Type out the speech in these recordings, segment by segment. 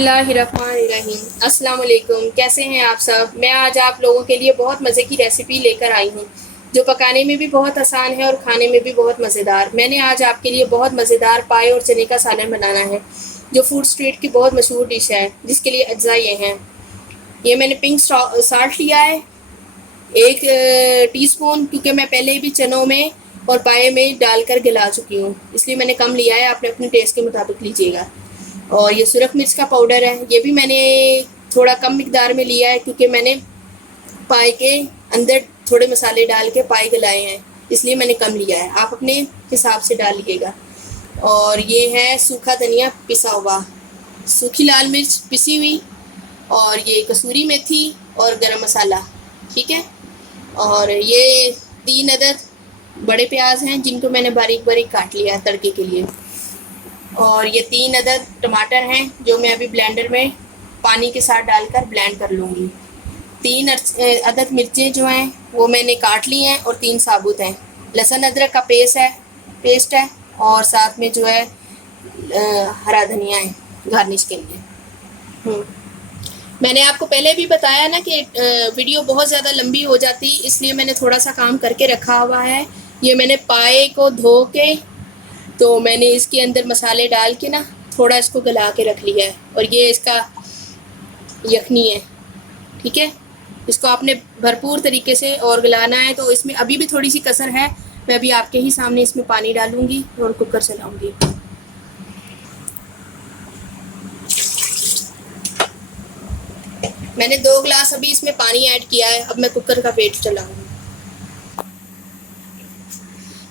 बिस्मिल्लाहिर्रहमानिर्रहीम। अस्सलाम वालेकुम। कैसे हैं आप सब? मैं आज आप लोगों के लिए बहुत मज़े की रेसिपी लेकर आई हूँ जो पकाने में भी बहुत आसान है और खाने में भी बहुत मज़ेदार। मैंने आज आपके लिए बहुत मज़ेदार पाए और चने का सालन बनाना है जो फूड स्ट्रीट की बहुत मशहूर डिश है, जिसके लिए अज्जा ये हैं। ये मैंने पिंक साल्ट लिया है 1 टीस्पून, क्योंकि मैं पहले भी चनों में और पाए में डालकर गला चुकी हूँ, इसलिए मैंने कम लिया है। आपने अपने टेस्ट के मुताबिक लीजिएगा। और ये सुरख मिर्च का पाउडर है, ये भी मैंने थोड़ा कम मिकदार में लिया है, क्योंकि मैंने पाए के अंदर थोड़े मसाले डाल के पाए गलाए हैं, इसलिए मैंने कम लिया है। आप अपने हिसाब से डाल लीजिएगा। और ये है सूखा धनिया पिसा हुआ, सूखी लाल मिर्च पिसी हुई, और ये कसूरी मेथी और गरम मसाला, ठीक है। और ये 3 अदद बड़े प्याज हैं जिनको मैंने बारीक बारीक काट लिया है तड़के के लिए। और ये 3 अदद टमाटर हैं जो मैं अभी ब्लेंडर में पानी के साथ डालकर ब्लेंड कर लूँगी। 3 अदद मिर्चें जो हैं वो मैंने काट ली हैं और 3 साबुत हैं। लहसुन अदरक का पेस्ट है और साथ में जो है हरा धनिया है गार्निश के लिए। मैंने आपको पहले भी बताया ना कि वीडियो बहुत ज़्यादा लंबी हो जाती, इसलिए मैंने थोड़ा सा काम करके रखा हुआ है। ये मैंने पाए को धो के तो मैंने इसके अंदर मसाले डाल के ना थोड़ा इसको गला के रख लिया है, और ये इसका यखनी है, ठीक है। इसको आपने भरपूर तरीके से और गलाना है। तो इसमें अभी भी थोड़ी सी कसर है, मैं अभी आपके ही सामने इसमें पानी डालूंगी और कुकर चलाऊंगी। मैंने 2 गिलास अभी इसमें पानी ऐड किया है। अब मैं कुकर का वेट चलाऊंगी।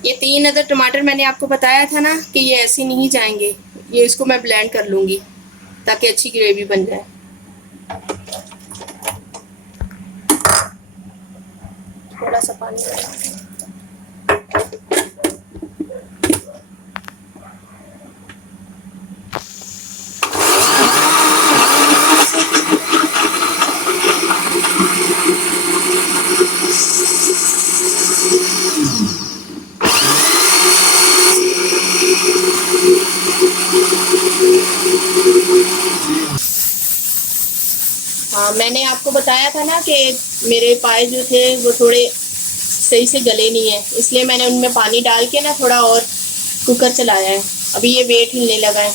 ये 3 अदद टमाटर मैंने आपको बताया था ना कि ये ऐसे नहीं जाएंगे, ये इसको मैं ब्लेंड कर लूँगी ताकि अच्छी ग्रेवी बन जाए। थोड़ा सा पानी डालूंगी। हाँ, मैंने आपको बताया था ना कि मेरे पाए जो थे वो थोड़े सही से गले नहीं है, इसलिए मैंने उनमें पानी डाल के ना थोड़ा और कुकर चलाया है। अभी ये वेट हिलने लगा है।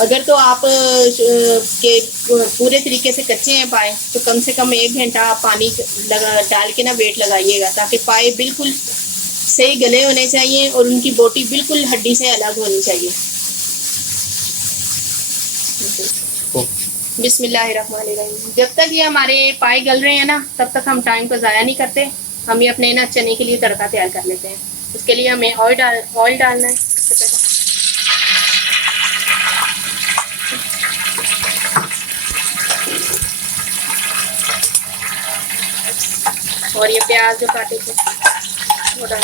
अगर तो आप के पूरे तरीके से कच्चे हैं पाए तो कम से कम 1 घंटा आप पानी डाल के ना वेट लगाइएगा, ताकि पाए बिल्कुल सही गले होने चाहिए और उनकी बोटी बिल्कुल हड्डी से अलग होनी चाहिए। बिस्मिल्लाहिर्रहमानिर्रहीम। जब तक ये हमारे पाए गल रहे हैं ना, तब तक हम टाइम को ज़ाया नहीं करते। हम ये अपने ना चने के लिए तड़का तैयार कर लेते हैं। उसके लिए हमें ऑयल डालना है सबसे पहले। और ये प्याज जो काटे थे वो डाल।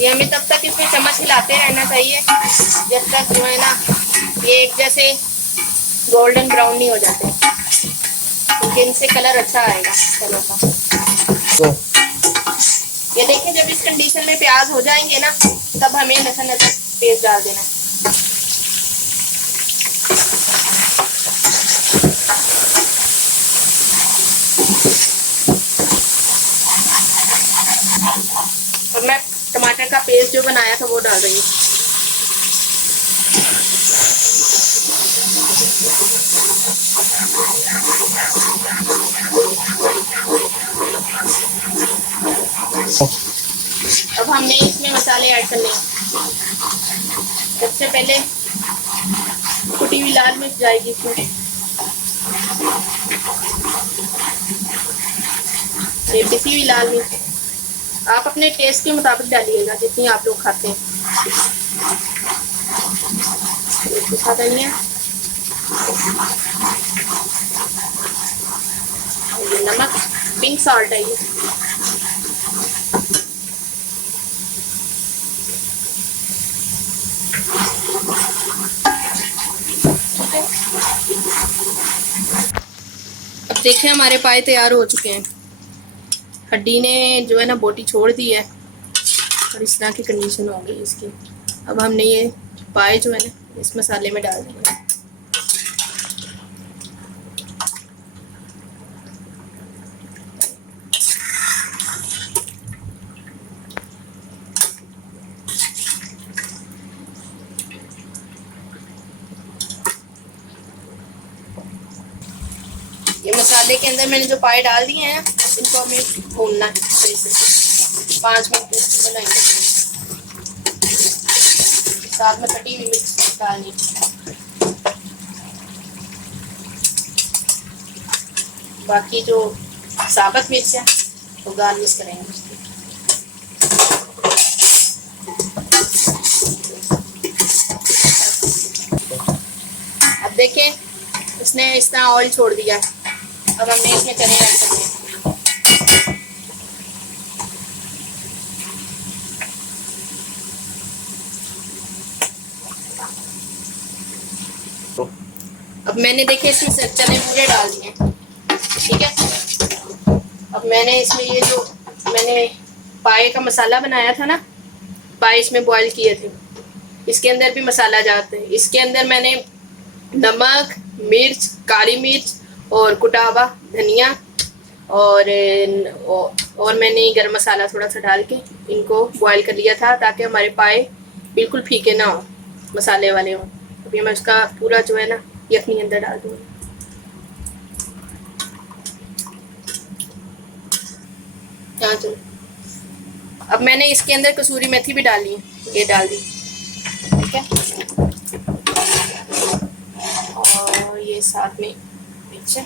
ये हमें तब तक इसमें चम्मच हिलाते रहना चाहिए जब तक जो है ना ये एक जैसे गोल्डन ब्राउन नहीं हो जाते, क्योंकि इनसे कलर अच्छा आएगा चनों का। ये देखें, जब इस कंडीशन में प्याज हो जाएंगे ना, तब हमें लहसुन अदरक पेस्ट डाल देना। और मैं टमाटर का पेस्ट जो बनाया था वो डाल रही हूँ। अब हमने इसमें मसाले ऐड करने हैं। सबसे पहले कुटी हुई लाल मिर्च जाएगी इसमें, ये पिसी हुई लाल मिर्च। आप अपने टेस्ट के मुताबिक डालिएगा जितनी आप लोग खाते हैं। सूखा धनिया, नमक, पिंक सॉल्ट है ये। देखिए हमारे पाए तैयार हो चुके हैं। हड्डी ने जो है ना बोटी छोड़ दी है और इस तरह की कंडीशन हो गई इसकी। अब हमने ये पाए जो है ना इस मसाले में डाल देंगे। ये मसाले के अंदर मैंने जो पाए डाल दिए हैं इनको हमें भूनना है सही से 5 मिनट बनाएंगे। साथ में कटी हुई मिर्च डालनी। बाकी जो साबुत मिर्च है वो गार्निश करेंगे उसकी। अब देखें इसने इस तरह ऑयल छोड़ दिया। अब हमने इसमें चने ऐड करने हैं। अब मैंने देखे इसमें चने पूरे डाल दिए, ठीक है। अब मैंने इसमें ये जो मैंने पाए का मसाला बनाया था ना, पाए इसमें बॉईल किए थे, इसके अंदर भी मसाला जाता है। इसके अंदर मैंने नमक, मिर्च, काली मिर्च और कुटा हुआ धनिया और मैंने गरम मसाला थोड़ा सा डाल के इनको बॉईल कर लिया था ताकि हमारे पाए बिल्कुल फीके ना हो, मसाले वाले हों। अभी मैं उसका पूरा जो है ना यखनी अंदर डाल दूँगी। हाँ चलो। अब मैंने इसके अंदर कसूरी मेथी भी डाली है, ये डाल दी, ठीक है। और ये साथ में मिर्च,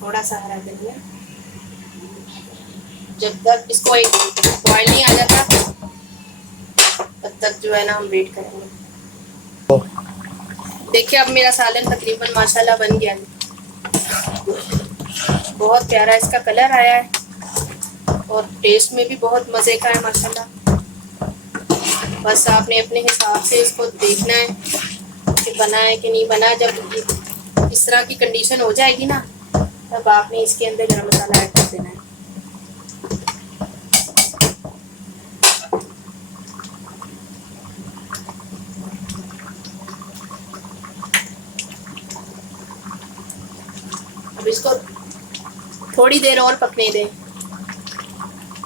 थोड़ा सा हरा धनिया। जब तक इसको एक बॉयल नहीं आ जाता तब तक जो है ना हम वेट करेंगे। देखिए अब मेरा सालन तकरीबन माशाल्लाह बन गया है। बहुत प्यारा इसका कलर आया है और टेस्ट में भी बहुत मज़े का है माशाल्लाह। बस आपने अपने हिसाब से इसको देखना है कि बना है कि नहीं बना। जब इस तरह की कंडीशन हो जाएगी ना तब आपने इसके अंदर गरम मसाला ऐड कर देना है। अब इसको थोड़ी देर और पकने दें,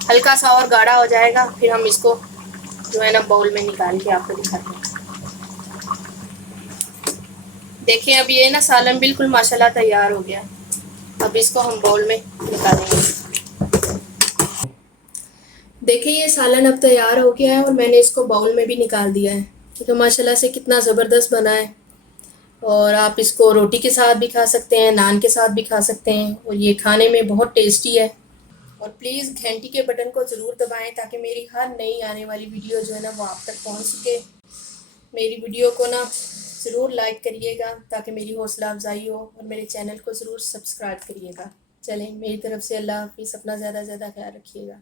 हल्का सा और गाढ़ा हो जाएगा, फिर हम इसको जो है ना बाउल में निकाल के आपको दिखाते हैं। देखिए अब ये ना सालन बिल्कुल माशाल्लाह तैयार हो गया। अब इसको हम बाउल में निकालेंगे। देखिए ये सालन अब तैयार हो गया है और मैंने इसको बाउल में भी निकाल दिया है, क्योंकि माशाल्लाह से कितना ज़बरदस्त बना है। और आप इसको रोटी के साथ भी खा सकते हैं, नान के साथ भी खा सकते हैं और ये खाने में बहुत टेस्टी है। और प्लीज़ घंटी के बटन को ज़रूर दबाएं ताकि मेरी हर नई आने वाली वीडियो जो है ना वो आप तक पहुंच सके। मेरी वीडियो को ना ज़रूर लाइक करिएगा ताकि मेरी हौसला अफजाई हो और मेरे चैनल को ज़रूर सब्सक्राइब करिएगा। चलें मेरी तरफ से अल्लाह हाफ़िज़, अपना ज़्यादा से ज़्यादा ख्याल रखिएगा।